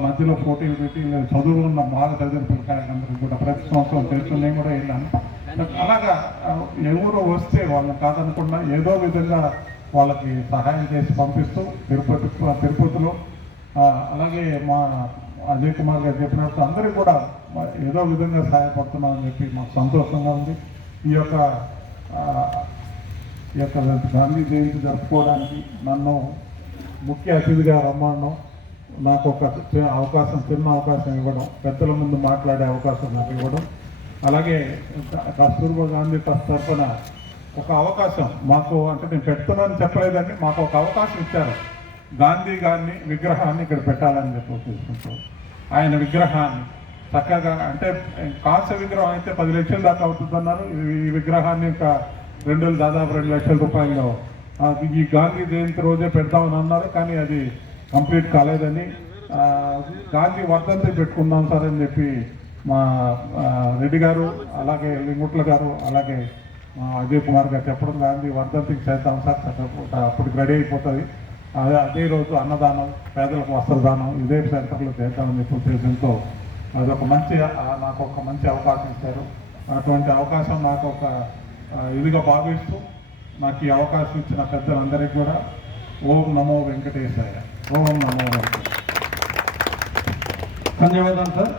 మధ్యలో పోటీలు పెట్టి చదువు ఉన్న బాగా చదివిన పిల్లకాయలందరికీ కూడా ప్రతి సంవత్సరం చేస్తూనే కూడా వెళ్ళాను. అలాగా ఎవరు వస్తే వాళ్ళని కాదనకుండా ఏదో విధంగా వాళ్ళకి సహాయం చేసి పంపిస్తూ తిరుపతిలో అలాగే మా అజయ్ కుమార్ గారు చెప్పినట్టు అందరికీ కూడా ఏదో విధంగా సహాయపడుతున్నామని చెప్పి మాకు సంతోషంగా ఉంది. ఈ యొక్క గాంధీ జయంతి జరుపుకోవడానికి నన్ను ముఖ్య అతిథిగా రమ్మడం, నాకు ఒక చిన్న అవకాశం ఇవ్వడం, పెద్దల ముందు మాట్లాడే అవకాశం నాకు ఇవ్వడం, అలాగే కస్తూర్బా గాంధీ ట్రస్ట్ తరఫున ఒక అవకాశం మాకు, అంటే నేను పెడుతున్నానని చెప్పలేదండి, మాకు ఒక అవకాశం ఇచ్చారు. గాంధీ గారిని విగ్రహాన్ని ఇక్కడ పెట్టాలని చెప్పి తీసుకుంటాం. ఆయన విగ్రహాన్ని చక్కగా, అంటే కాంస్య విగ్రహం అయితే 10 లక్షల దాకా అవుతుందన్నారు. ఈ విగ్రహాన్ని ఒక దాదాపు 2 లక్షల రూపాయలు ఈ గాంధీ జయంతి రోజే పెడతామని అన్నారు. కానీ అది కంప్లీట్ కాలేదని, గాంధీ వర్ధంతి పెట్టుకుందాం సార్ అని చెప్పి మా రెడ్డి గారు, అలాగే లింగుట్ల గారు, అలాగే మా అజయ్ కుమార్ గారు చెప్పడం, గాంధీ వర్ధంతికి చేద్దాం సార్, అప్పటికి రెడీ అయిపోతుంది, అదే రోజు అన్నదానం, పేదలకు వస్త్రదానం ఇదే సెంటర్లో చేద్దామని చెప్పి ఉద్దేశంతో అదొక నాకు ఒక మంచి అవకాశం ఇచ్చారు. అటువంటి అవకాశం నాకు ఒక ఇదిగా భావిస్తూ నాకు ఈ అవకాశం ఇచ్చిన పెద్దలందరికీ కూడా ఓం నమో వెంకటేశాయ, ఓం నమో వెంకటేశాయ. ధన్యవాదాలు సార్.